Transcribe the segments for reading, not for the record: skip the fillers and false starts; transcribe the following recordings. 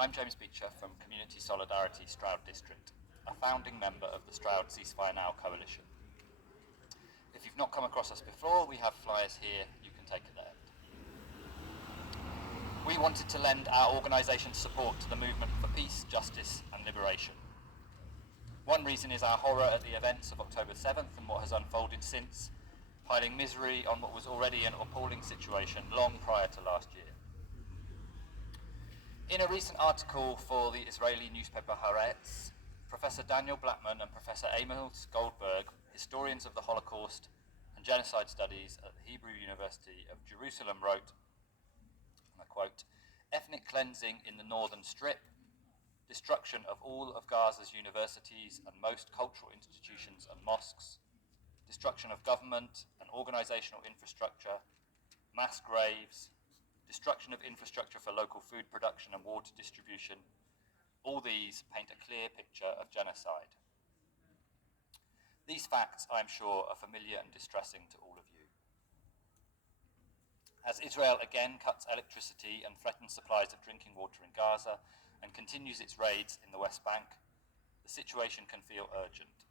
I'm James Beecher from Community Solidarity Stroud District, a founding member of the Stroud Ceasefire Now coalition. If you've not come across us before, we have flyers here you can take at the end. We wanted to lend our organisation's support to the movement for peace, justice and liberation. One reason is our horror at the events of October 7th and what has unfolded since, piling misery on what was already an appalling situation long prior to last year. In a recent article for the Israeli newspaper Haaretz, Professor Daniel Blackman and Professor Amos Goldberg, historians of the Holocaust and genocide studies at the Hebrew University of Jerusalem, wrote, and I quote, "Ethnic cleansing in the northern strip, destruction of all of Gaza's universities and most cultural institutions and mosques, destruction of government and organizational infrastructure, mass graves, destruction of infrastructure for local food production and water distribution, all these paint a clear picture of genocide." These facts, I am sure, are familiar and distressing to all of you. As Israel again cuts electricity and threatens supplies of drinking water in Gaza and continues its raids in the West Bank, the situation can feel urgent.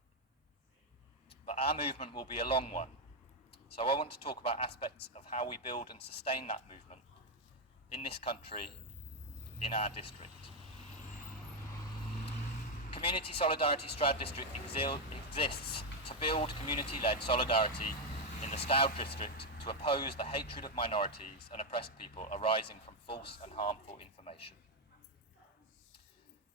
But our movement will be a long one, so I want to talk about aspects of how we build and sustain that movement in this country, in our district. Community Solidarity Stroud District exists to build community-led solidarity in the Stroud District to oppose the hatred of minorities and oppressed people arising from false and harmful information.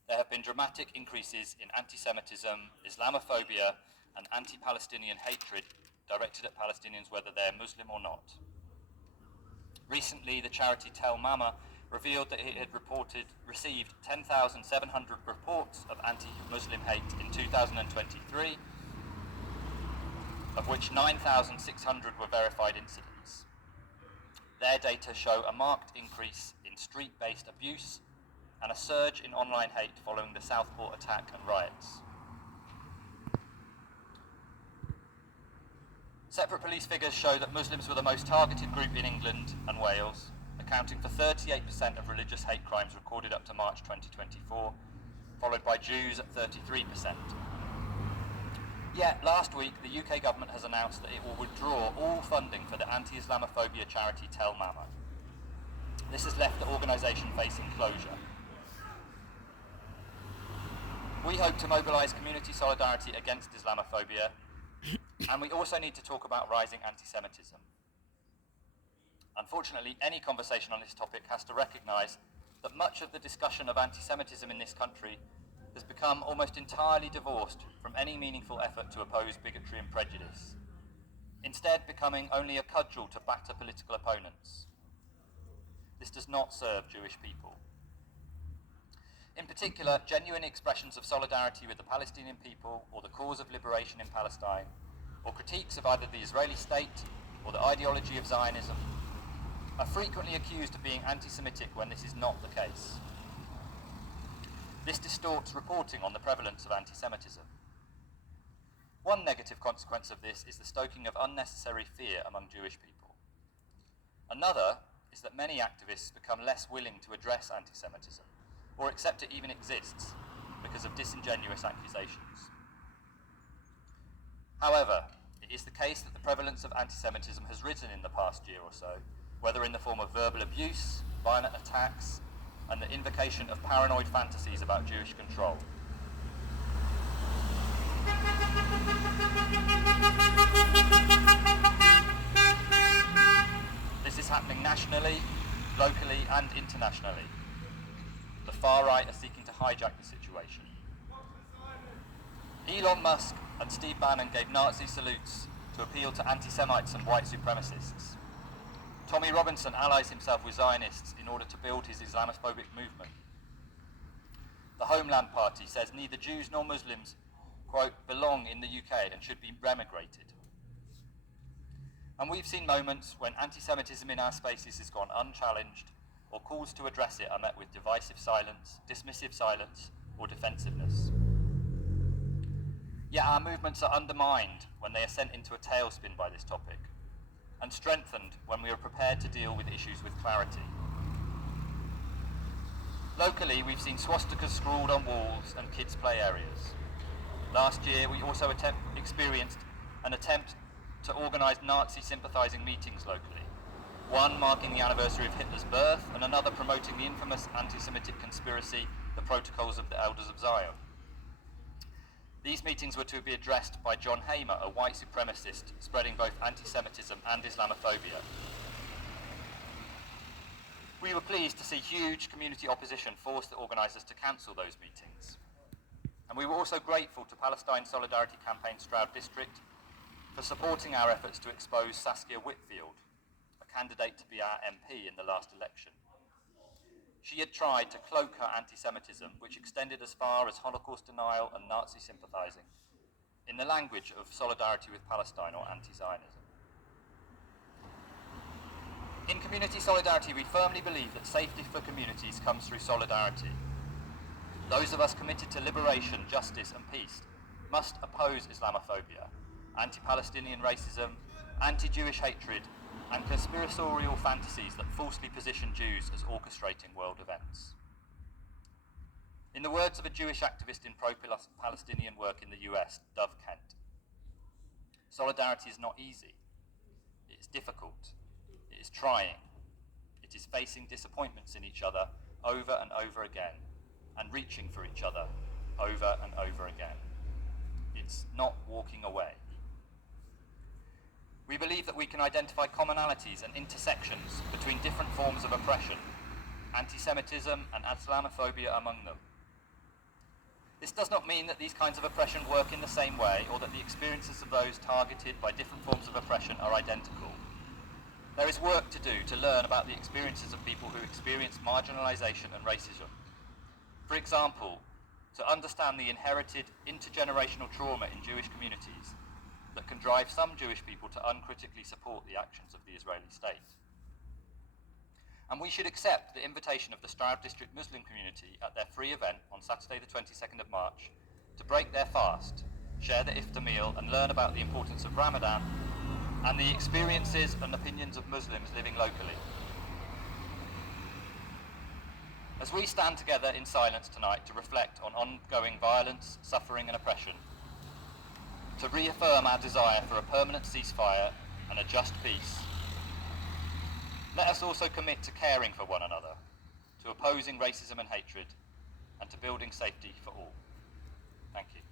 There have been dramatic increases in anti-Semitism, Islamophobia, and anti-Palestinian hatred directed at Palestinians whether they're Muslim or not. Recently, the charity Tell Mama revealed that it had received 10,700 reports of anti-Muslim hate in 2023, of which 9,600 were verified incidents. Their data show a marked increase in street-based abuse and a surge in online hate following the Southport attack and riots. Separate police figures show that Muslims were the most targeted group in England and Wales, accounting for 38% of religious hate crimes recorded up to March 2024, followed by Jews at 33%. Yet, last week, the UK government has announced that it will withdraw all funding for the anti-Islamophobia charity Tell Mama. This has left the organisation facing closure. We hope to mobilise community solidarity against Islamophobia, and we also need to talk about rising anti-Semitism. Unfortunately, any conversation on this topic has to recognise that much of the discussion of anti-Semitism in this country has become almost entirely divorced from any meaningful effort to oppose bigotry and prejudice, instead becoming only a cudgel to batter political opponents. This does not serve Jewish people. In particular, genuine expressions of solidarity with the Palestinian people or the cause of liberation in Palestine, or critiques of either the Israeli state or the ideology of Zionism, are frequently accused of being anti-Semitic when this is not the case. This distorts reporting on the prevalence of anti-Semitism. One negative consequence of this is the stoking of unnecessary fear among Jewish people. Another is that many activists become less willing to address anti-Semitism, or accept it even exists, because of disingenuous accusations. However, it is the case that the prevalence of anti-Semitism has risen in the past year or so, whether in the form of verbal abuse, violent attacks, and the invocation of paranoid fantasies about Jewish control. This is happening nationally, locally, and internationally. The far right are seeking to hijack the situation. Elon Musk and Steve Bannon gave Nazi salutes to appeal to anti-Semites and white supremacists. Tommy Robinson allies himself with Zionists in order to build his Islamophobic movement. The Homeland Party says neither Jews nor Muslims, quote, belong in the UK and should be remigrated. And we've seen moments when anti-Semitism in our spaces has gone unchallenged, or calls to address it are met with divisive silence, dismissive silence, or defensiveness. Yet our movements are undermined when they are sent into a tailspin by this topic, and strengthened when we are prepared to deal with issues with clarity. Locally, we've seen swastikas scrawled on walls and kids' play areas. Last year, we also experienced an attempt to organise Nazi-sympathising meetings locally, one marking the anniversary of Hitler's birth and another promoting the infamous anti-Semitic conspiracy, the Protocols of the Elders of Zion. These meetings were to be addressed by John Hamer, a white supremacist spreading both anti-Semitism and Islamophobia. We were pleased to see huge community opposition force the organisers to cancel those meetings. And we were also grateful to Palestine Solidarity Campaign Stroud District for supporting our efforts to expose Saskia Whitfield, a candidate to be our MP in the last election. She had tried to cloak her anti-Semitism, which extended as far as Holocaust denial and Nazi sympathising, in the language of solidarity with Palestine or anti-Zionism. In community solidarity, we firmly believe that safety for communities comes through solidarity. Those of us committed to liberation, justice and peace must oppose Islamophobia, anti-Palestinian racism, anti-Jewish hatred and conspiratorial fantasies that falsely position Jews as orchestrating world events. In the words of a Jewish activist in pro-Palestinian work in the US, Dove Kent, solidarity is not easy, it is difficult, it is trying, it is facing disappointments in each other over and over again, and reaching for each other over and over again. It's not walking away. We believe that we can identify commonalities and intersections between different forms of oppression, anti-Semitism and Islamophobia among them. This does not mean that these kinds of oppression work in the same way or that the experiences of those targeted by different forms of oppression are identical. There is work to do to learn about the experiences of people who experience marginalization and racism. For example, to understand the inherited intergenerational trauma in Jewish communities that can drive some Jewish people to uncritically support the actions of the Israeli state. And we should accept the invitation of the Stroud District Muslim community at their free event on Saturday the 22nd of March to break their fast, share the iftar meal and learn about the importance of Ramadan and the experiences and opinions of Muslims living locally. As we stand together in silence tonight to reflect on ongoing violence, suffering and oppression, to reaffirm our desire for a permanent ceasefire and a just peace, let us also commit to caring for one another, to opposing racism and hatred, and to building safety for all. Thank you.